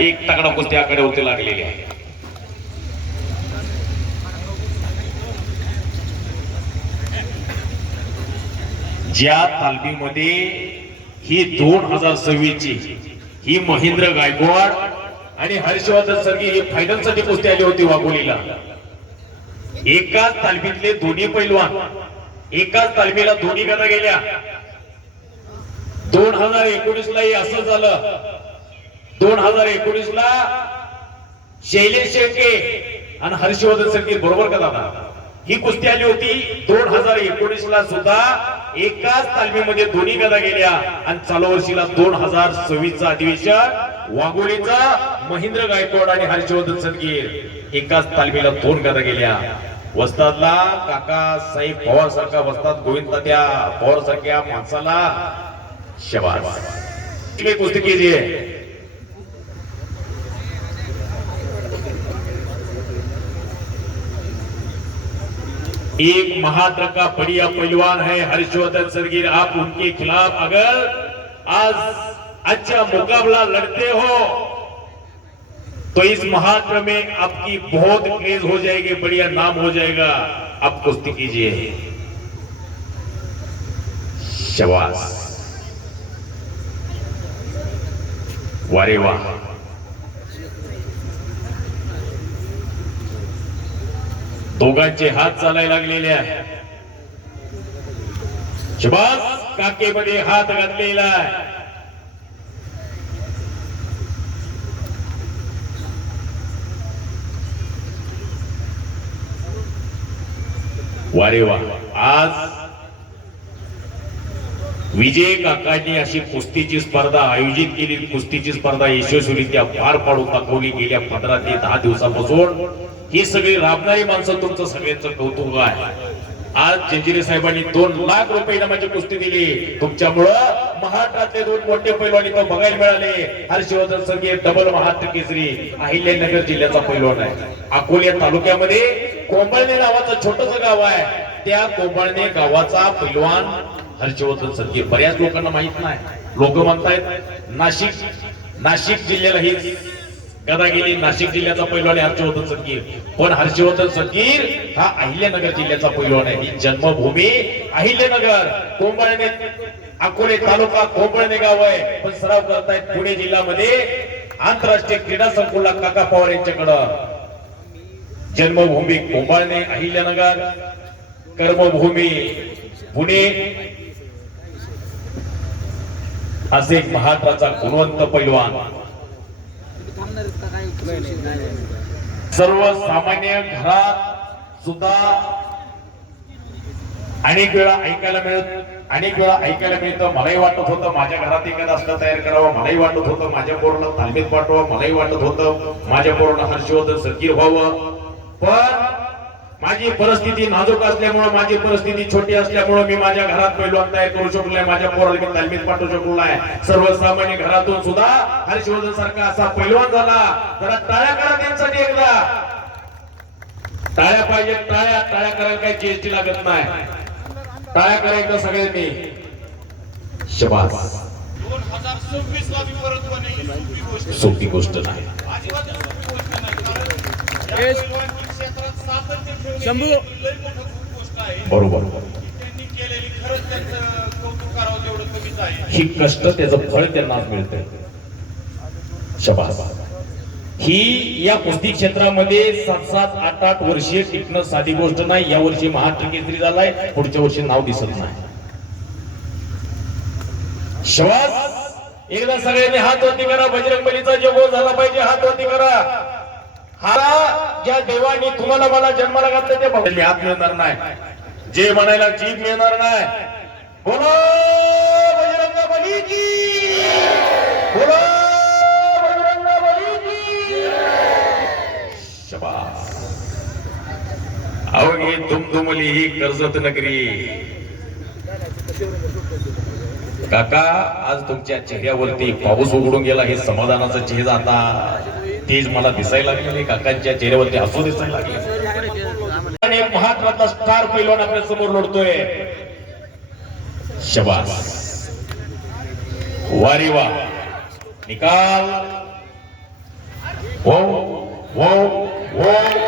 एक तगडा कुस्ती आकडे होते लागलेली आहे. ज्या तालमीमध्ये ही 2026 ची ही महेंद्र गायकवाड आणि हर्षवर्धन सरगी ही फायनल साठी कुस्ती आली होती वाघोलीला. एकाच तालमीतले दोन्ही पैलवान एकाच तालमीला दोन्ही गदा गेल्या. 2019 ला असं झालं. 2019 ला शैलेश शेळके आणि हर्षवर्धन सरगी बरोबर का दादा ही कुस्ती आली होती. 2019 ला सुद्धा एकाच तालमीमध्ये दोन्ही गदा गेल्या आणि चालू वर्षीला 2026 चा अधिवेशन वाघोलीचा महेंद्र गायकवाड आणि हर्षवर्धन सरगी एकाच तालमीला 2 गदा गेल्या. वस्तादला काका साहेब पवार सारखा वस्ताद गोविंद तात्या पवार सारख्या माणसाला शाबास कुस्ती कीजिए. एक महाद्र का बढ़िया पहलवान है हर्षवर्धन सरगीर. आप उनके खिलाफ अगर आज अच्छा मुकाबला लड़ते हो तो इस महाद्र में आपकी बहुत क्रेज हो जाएगी, बढ़िया नाम हो जाएगा. आप कुश्ती कीजिए. शाबाश वारे वाह. दोघांचे हात चालायला लागलेले आहे. शाबास काकेमध्ये हात घातलेला आहे. वारे वा. आज विजय काकांनी अशी कुस्तीची स्पर्धा आयोजित केली. कुस्तीची स्पर्धा यशस्वीरित्या पार पाडून दाखवली गेल्या 15 ते 10 दिवसापासून. ही सगळी राबणारी माणसं तुमचं सगळ्यांचं कौतुक आहे. आज जंजिरे साहेबांनी 2 लाख रुपये इनामाची कुस्ती दिली. तुमच्यामुळं महाराष्ट्रातले 2 मोठे पैलवान इथं बघायला मिळाले. हर्षवर्धन सरगे डबल महाराष्ट्र केसरी अहिल्यानगर जिल्ह्याचा पैलवान आहे. अकोले तालुक्यामध्ये कोंबळणे नावाचं छोटस गाव आहे. त्या कोंबळणे गावाचा पैलवान हर्षवर्धन सरगे. बऱ्याच लोकांना माहित नाही. लोक म्हणतायत नाशिक जिल्ह्याला ही गदा गेली. नाशिक जिल्ह्याचा पैलवान हर्षवर्धन सरगीर. पण हर्षवर्धन सरगीर हा अहिल्यानगर जिल्ह्याचा पैलवान आहे. ही जन्मभूमी अहिल्यानगर. कोंबळणे अकोले तालुका कोंबळणे गाव आहे. पण सराव करतायत पुणे जिल्ह्यामध्ये आंतरराष्ट्रीय क्रीडा संकुलला काका पवार यांच्याकडं. जन्मभूमी कोंबळणे अहिल्यानगर, कर्मभूमी पुणे. असे महाराष्ट्राचा गुणवंत पैलवान. सर्वसामान्य घरात सुद्धा अनेक वेळा ऐकायला मिळतं. मलाही वाटत होतं माझ्या घरात एखादा असलं तयार करावं. मलाही वाटत होतं माझ्या पोराला तालमीत पाठवावं. मलाही वाटत होतं माझ्या पोराला हर्षवर्धन सरगीर व्हावं. पण माझी परिस्थिती नाजूक असल्यामुळे, माझी परिस्थिती छोटी असल्यामुळे मी माझ्या घरात पैलवान तयार करू शकलो नाही. माझ्या पोराला मी तालमीत पाठवू शकलो नाही. सर्वसामान्य घरातून सुद्धा हर्षवर्धन सारखा असा पैलवान झाला. जरा टाळ्या करा त्यांच्यासाठी. एकदा टाळ्या पाहिजे. टाळ्या करायला काही जीएसटी लागत नाही. टाळ्या करायचं सगळ्यांनी. शाबास. 2026 ला परत सोपी गोष्ट नाही. बरोबर. ही कष्ट त्याचं फळ त्यांना मिळतंय. शाबास. ही या कुस्ती क्षेत्रामध्ये 7-7, 8-8 वर्षे टिकणं साधी गोष्ट नाही. या वर्षी महाराष्ट्र केसरी झालाय. पुढच्या वर्षी नाव दिसत नाही. शाबास. एकदा सगळ्यांनी हात वरती करा. बजरंगबलीचा जय झाला पाहिजे. हात वरती करा. हा ज्या देवानी तुम्हाला मला जन्माला घातलं ते बघले हात मिळणार नाही. जे म्हणायला जीभ मिळणार नाही. बोलो बजरंगबली की. बोलो बजरंगबली की. शाबास. अवघी दुमदुमली ही कर्जत नगरी. काका आज तुमच्या चेहऱ्यावरती पाऊस उघडून गेला. हे समाधानाचा चेहरा आता तेज मला दिसायला लागले. काकांच्या चेहऱ्यावरती हसू दिसायला लागले. महाराष्ट्रातला स्टार पैलवान आपल्या समोर लढतोय. शाबास. वारी वा. निकाल वो वो वो